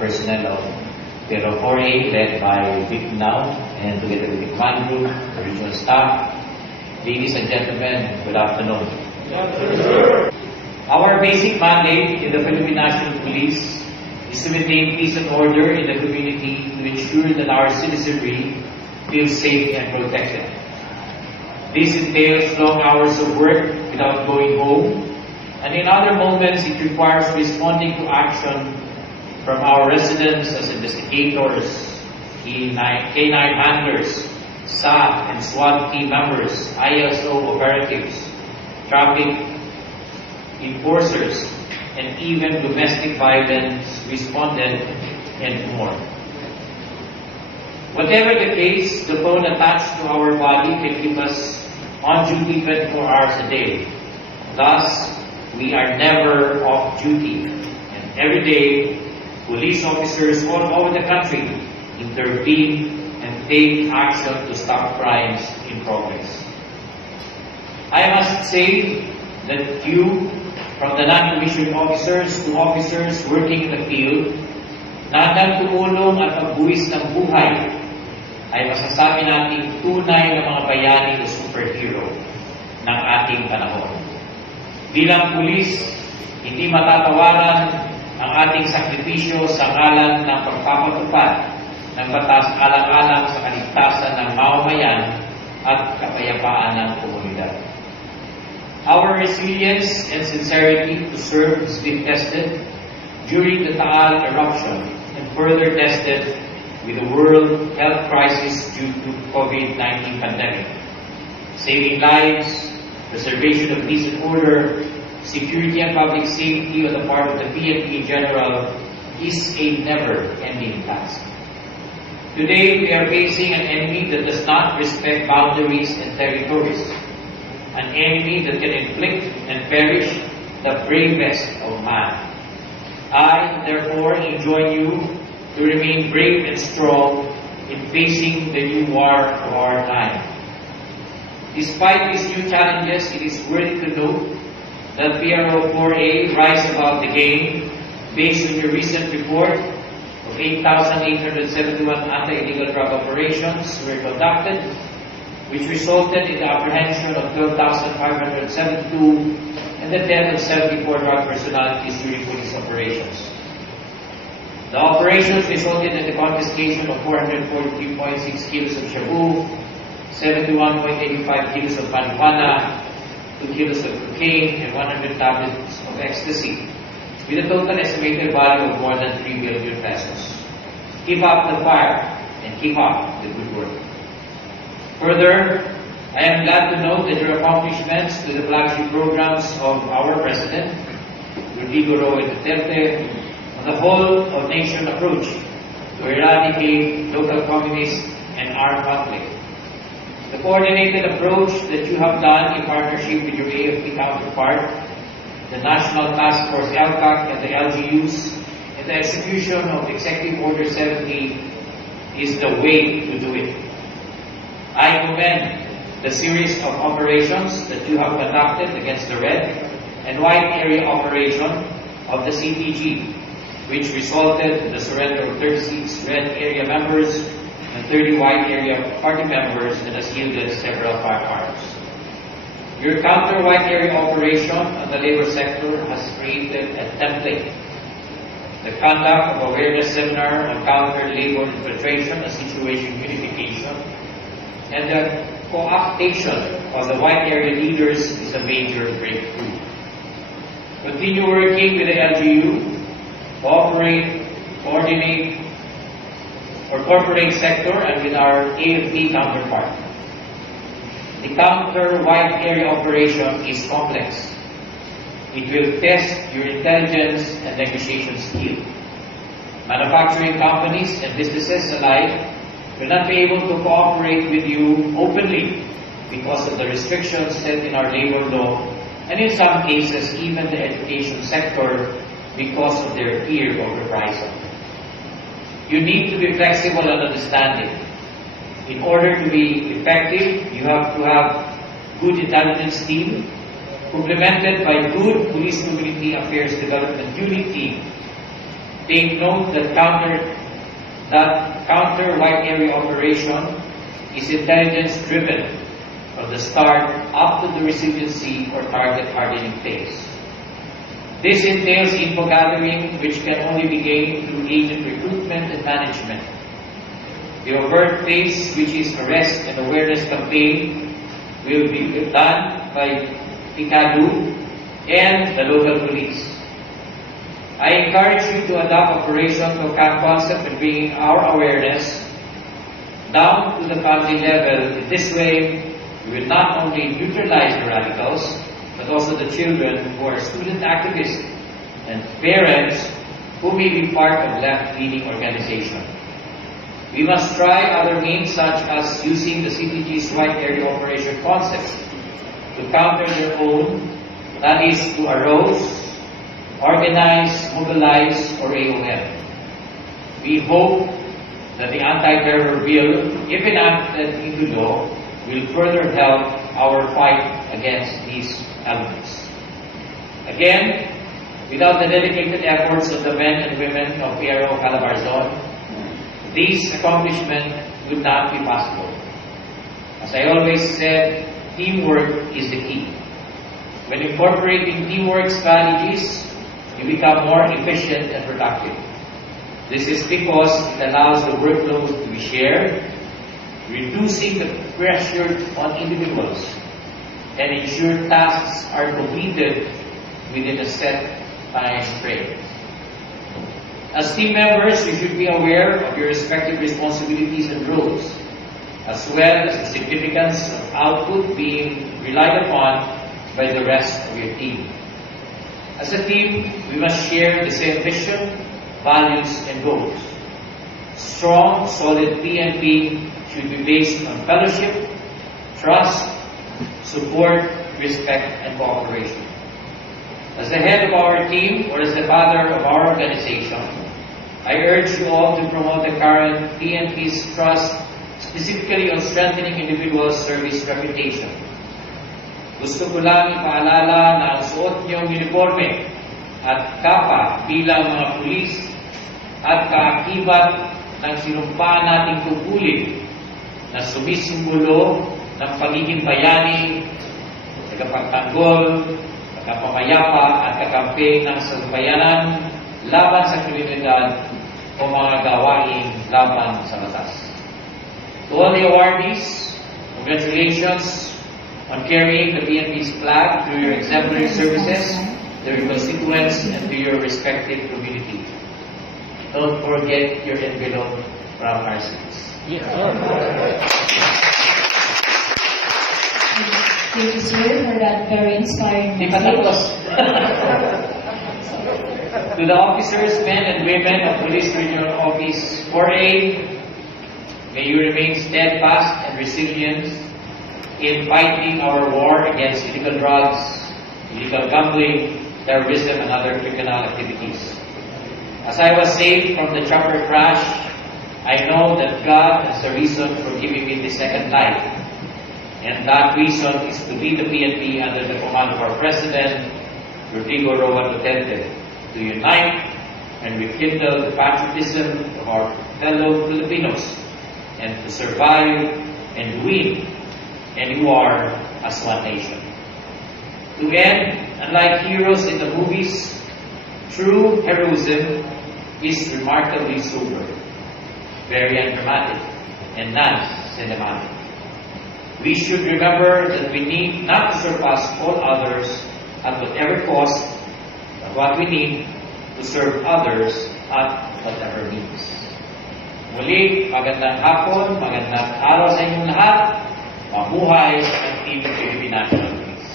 personnel of PRO4A led by Bilang Gamboa and together with the command group, the regional staff. Ladies and gentlemen, good afternoon. Our basic mandate in the Philippine National Police is to maintain peace and order in the community to ensure that our citizenry feels safe and protected. This entails long hours of work without going home, and in other moments it requires responding to action from our residents as investigators, K9 handlers, SAF and SWAT team members, ISO operatives, traffic enforcers, and even domestic violence respondent and more. Whatever the case, the phone attached to our body can keep us on duty 24 hours a day. Thus, we are never off duty, and every day, police officers all over the country intervene and take action to stop crimes in progress. I must say that you, from the non-commissioned officers to officers working in the field, na nagtumulong at magbuwis ng buhay, ay masasabi natin tunay na mga bayani o superhero ng ating panahon. Bilang pulis, hindi matatawaran ang ating sakripisyo sa ngalan ng pagpapatupad ng batas alang-alang sa kaligtasan ng mamamayan at kapayapaan ng komunidad. Our resilience and sincerity to serve has been tested during the taal eruption and further tested with the world health crisis due to COVID-19 pandemic. Saving lives, preservation of peace and order, security and public safety on the part of the PNP in general is a never-ending task. Today, we are facing an enemy that does not respect boundaries and territories, an enemy that can inflict and perish the bravest of man. I, therefore, enjoin you to remain brave and strong in facing the new war of our time. Despite these new challenges, it is worthy to note that PRO4A RISE ABOVE the game, based on your recent report of 8,871 anti-illegal drug operations were conducted, which resulted in the apprehension of 12,572 and the death of 74 drug personalities during police operations. The operations resulted in the confiscation of 443.6 kilos of shabu, 71.85 kilos of marijuana, 2 kilos of cocaine, and 100 tablets of ecstasy, with a total estimated value of more than 3 billion pesos. Keep up the fire and keep up the good work. Further, I am glad to note that your accomplishments to the flagship programs of our President, Rodrigo Roy Duterte, on the whole of nation approach to eradicate local communist and armed conflict. The coordinated approach that you have done in partnership with your AFP counterpart, the National Task Force LCAC and the LGUs, and the execution of Executive Order 70 is the way to do it. I commend the series of operations that you have conducted against the red and white area operation of the CPG, which resulted in the surrender of 36 red area members and 30 white area party members, and has yielded several firearms. Your counter-white area operation on the labor sector has created a template. The conduct of awareness seminar on counter-labor infiltration and situation unification, and the cooptation of the white area leaders is a major breakthrough. Continue working with the LGU, cooperate, coordinate, or corporate sector, and with our AFP counterpart. The counter-white area operation is complex. It will test your intelligence and negotiation skill. Manufacturing companies and businesses alike will not be able to cooperate with you openly because of the restrictions set in our labor law, and in some cases even the education sector because of their fear of reprisal. You need to be flexible and understanding. In order to be effective, you have to have good intelligence team, complemented by good police community affairs development unit team Take note that counter white area operation is intelligence driven from the start up to the resiliency or target hardening phase. This entails info gathering, which can only be gained through agent recruitment and management. The overt phase, which is arrest and awareness campaign, will be done by PICADU and the local police. I encourage you to adopt Operation Tokang concept in bringing our awareness down to the family level. In this way, we will not only neutralize the radicals, but also the children who are student activists and parents who may be part of left-leaning organization. We must try other means such as using the CPG's White Area Operation concept to counter their own, that is, to arouse, organize, mobilize, or AOM. We hope that the anti-terror bill, if enacted into law, will further help our fight against these elements. Again, without the dedicated efforts of the men and women of PRO Calabarzon, these accomplishments would not be possible. As I always said, teamwork is the key. When incorporating teamwork strategies, you become more efficient and productive. This is because it allows the workload to be shared, reducing the pressure on individuals, and ensure tasks are completed within a set time frame. As team members, you should be aware of your respective responsibilities and roles, as well as the significance of output being relied upon by the rest of your team. As a team, we must share the same vision, values, and goals. Strong, solid PNP should be based on fellowship, trust, support, respect, and cooperation. As the head of our team, or as the father of our organization, I urge you all to promote the current PNP's trust, specifically on strengthening individual service reputation. Gusto ko lang ipaalala na ang suot niyong uniforme at kapa bilang mga pulis at kaakibat ng sinumpaan nating tungkulin na sumisimbolo ng pagiging bayani, tagapagtanggol, tagapamayapa at kakamping ng sambayanan laban sa kriminalidad o mga gawaing laban sa batas. To all the awardees, congratulations on carrying the PNP's flag through your exemplary services to your constituents and to your respective community. Don't forget your envelope from RCs. Yes. Thank you, sir, for that very inspiring message. To the officers, men and women of Police Regional Office 4A, may you remain steadfast and resilient in fighting our war against illegal drugs, illegal gambling, terrorism, and other criminal activities. As I was saved from the chopper crash, I know that God has a reason for giving me the second life. And that reason is to lead the PNP under the command of our President, Rodrigo Roa Duterte, to unite and rekindle the patriotism of our fellow Filipinos, and to survive and win and war as one nation. To end, unlike heroes in the movies, true heroism is remarkably sober, very undramatic, and non-cinematic. We should remember that we need not to surpass all others at whatever cost, but what we need to serve others at whatever means. Muli, magandang hapon, magandang araw sa inyong lahat. Mabuhay ang Team Philippine National Police.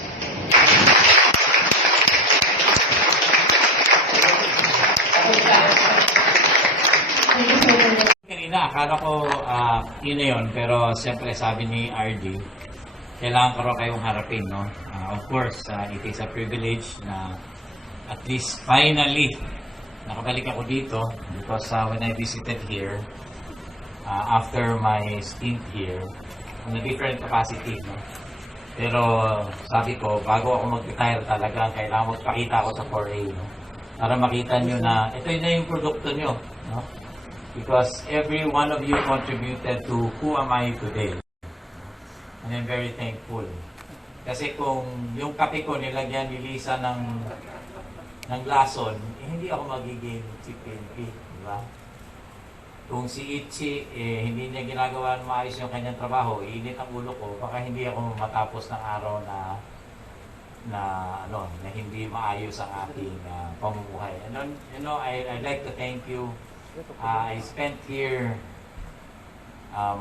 Kanina, akala ko yun na yun, pero siyempre sabi ni RD, kailangan ko rin kayong harapin, no? Of course, it is a privilege na at least finally nakabalik ako dito because when I visited here, after my stint here, on a different capacity, no? Pero sabi ko, bago ako mag-retire talaga, kailangan magpakita ako sa 4A, no? para makita nyo na ito na yung produkto nyo. No? Because every one of you contributed to who am I today. And I'm very thankful. Kasi kung yung kape ko nilagyan ni Lisa ng lason, hindi ako magiging Cpnp, di ba? Kung si Archie, hindi niya ginagawa maayos yung kanyang trabaho, iinit ang ulo ko, baka hindi ako matapos ng araw na hindi maayos ang ating pamumuhay. And I'd like to thank you. I spent here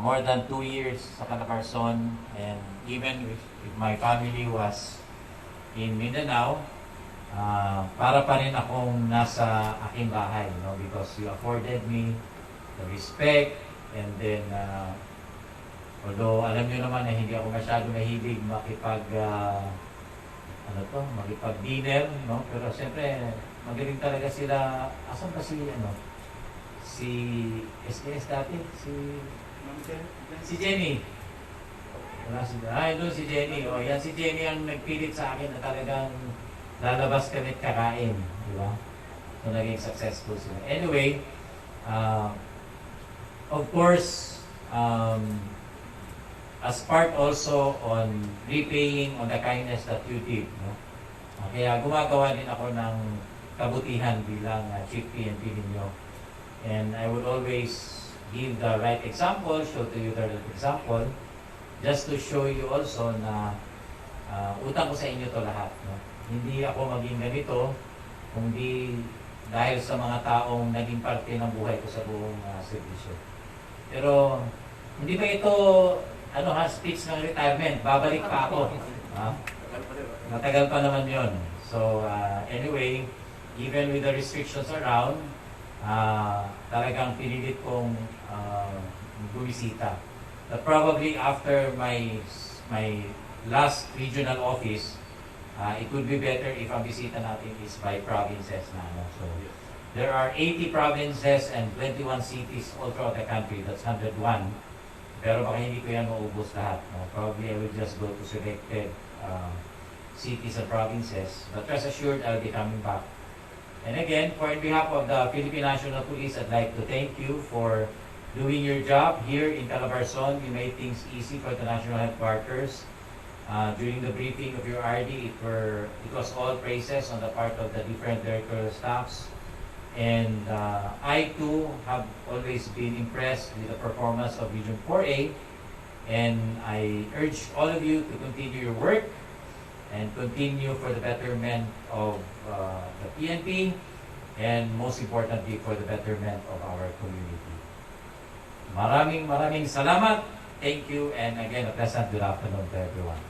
more than 2 years sa Calabarzon, and even if my family was in Mindanao, para pa rin akong nasa aking bahay, because you afforded me the respect, and then although alam niyo naman na hindi ako masyado mahilig makipag-dinner, pero siyempre magaling talaga sila. Asan pa si SKS dati? Si Jenny. Wala sila. Doon si Jenny. Yan si Jenny ang nagpilit sa akin na talagang lalabas kami at kakain. Di ba? So, naging successful sila. Anyway, of course, as part also on repaying on the kindness that you did. Kaya gumagawa din ako ng kabutihan bilang Chief PNP ninyo. And I would always give the right example, show to you the right example, just to show you also na utang ko sa inyo to lahat. Hindi ako maging ganito, kundi dahil sa mga taong naging parte ng buhay ko sa buong servisyo. Pero hindi ba ito speech ng retirement? Babalik pa ako. Matagal pa naman yon. So anyway, even with the restrictions around, talagang pinilit kong bumisita. But probably after my last regional office, it would be better if ang bisita natin is by provinces na. So there are 80 provinces and 21 cities all throughout the country. That's 101. Pero baka hindi ko yan maubos lahat. Probably I will just go to selected cities and provinces. But rest assured, I'll be coming back. And again, on behalf of the Philippine National Police, I'd like to thank you for doing your job here in Calabarzon. You made things easy for the National Headquarters. During the briefing of your RD, it was all praises on the part of the different directorial staffs. And I too have always been impressed with the performance of Region 4A. And I urge all of you to continue your work and continue for the betterment of the PNP, and most importantly for the betterment of our community. Maraming salamat. Thank you, and again a pleasant good afternoon to everyone.